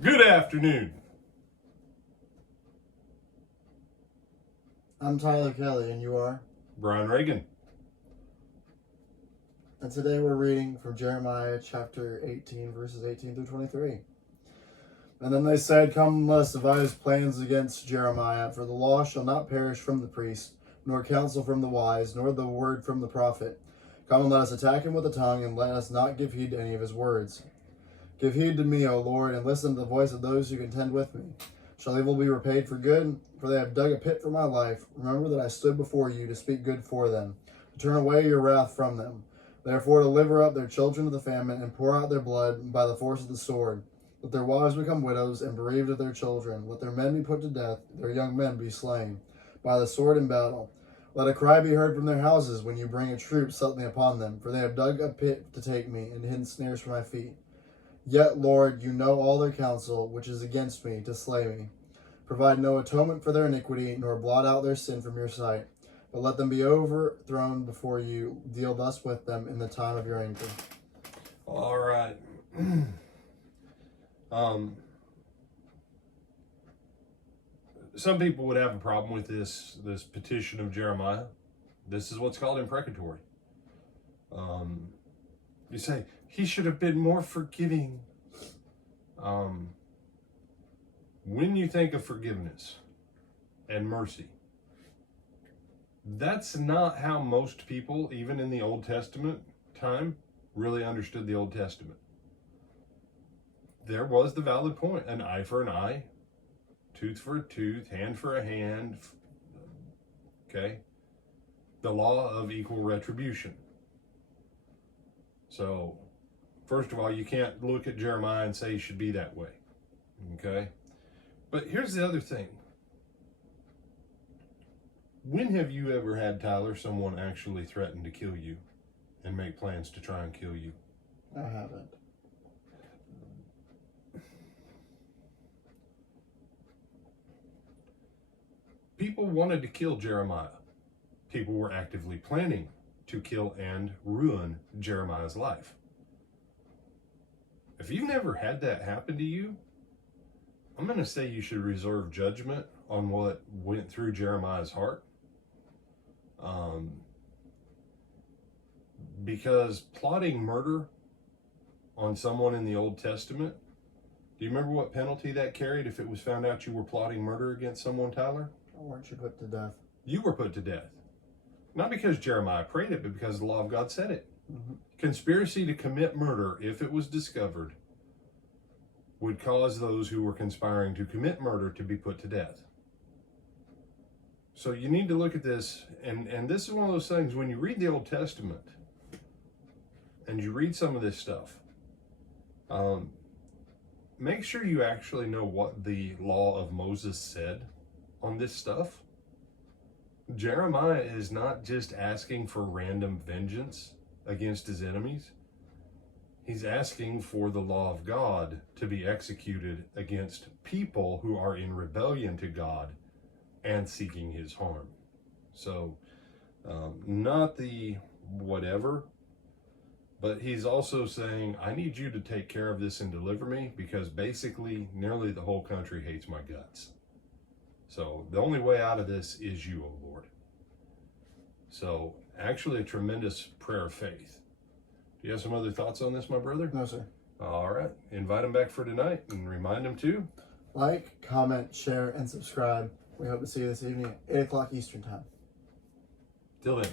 Good afternoon. I'm Tyler Kelly, and you are? Brian Reagan. And today we're reading from Jeremiah chapter 18, verses 18 through 23. And then they said, Come, let us devise plans against Jeremiah, for the law shall not perish from the priest, nor counsel from the wise, nor the word from the prophet. Come and let us attack him with the tongue, and let us not give heed to any of his words. Give heed to me, O Lord, and listen to the voice of those who contend with me. Shall evil be repaid for good? For they have dug a pit for my life. Remember that I stood before you to speak good for them, to turn away your wrath from them. Therefore deliver up their children to the famine, and pour out their blood by the force of the sword. Let their wives become widows, and bereaved of their children. Let their men be put to death, their young men be slain, by the sword in battle. Let a cry be heard from their houses when you bring a troop suddenly upon them, for they have dug a pit to take me, and hidden snares for my feet. Yet, Lord, you know all their counsel, which is against me, to slay me. Provide no atonement for their iniquity, nor blot out their sin from your sight. But let them be overthrown before you. Deal thus with them in the time of your anger. All right. Some people would have a problem with this petition of Jeremiah. This is what's called imprecatory. You say, he should have been more forgiving. When you think of forgiveness and mercy, that's not how most people, even in the Old Testament time, really understood the Old Testament. There was the valid point, an eye for an eye, tooth for a tooth, hand for a hand, okay? The law of equal retribution. So, first of all, you can't look at Jeremiah and say he should be that way, okay? But here's the other thing. When have you ever had, Tyler, someone actually threaten to kill you and make plans to try and kill you? I haven't. People wanted to kill Jeremiah. People were actively planning to kill and ruin Jeremiah's life. If you've never had that happen to you, I'm going to say you should reserve judgment on what went through Jeremiah's heart. Because plotting murder on someone in the Old Testament, do you remember what penalty that carried if it was found out you were plotting murder against someone, Tyler? Weren't you put to death? You were put to death. Not because Jeremiah prayed it, but because the law of God said it. Mm-hmm. Conspiracy to commit murder, if it was discovered, would cause those who were conspiring to commit murder to be put to death. So you need to look at this, and this is one of those things, when you read the Old Testament, and you read some of this stuff, make sure you actually know what the law of Moses said on this stuff. Jeremiah is not just asking for random vengeance against his enemies. He's asking for the law of God to be executed against people who are in rebellion to God and seeking his harm. So, not the whatever, but he's also saying, I need you to take care of this and deliver me, because basically nearly the whole country hates my guts. So the only way out of this is you, O Lord. So actually a tremendous prayer of faith. Do you have some other thoughts on this, my brother? No, sir. All right. Invite him back for tonight and remind him to Like, comment, share, and subscribe. We hope to see you this evening at 8 o'clock Eastern Time. till then.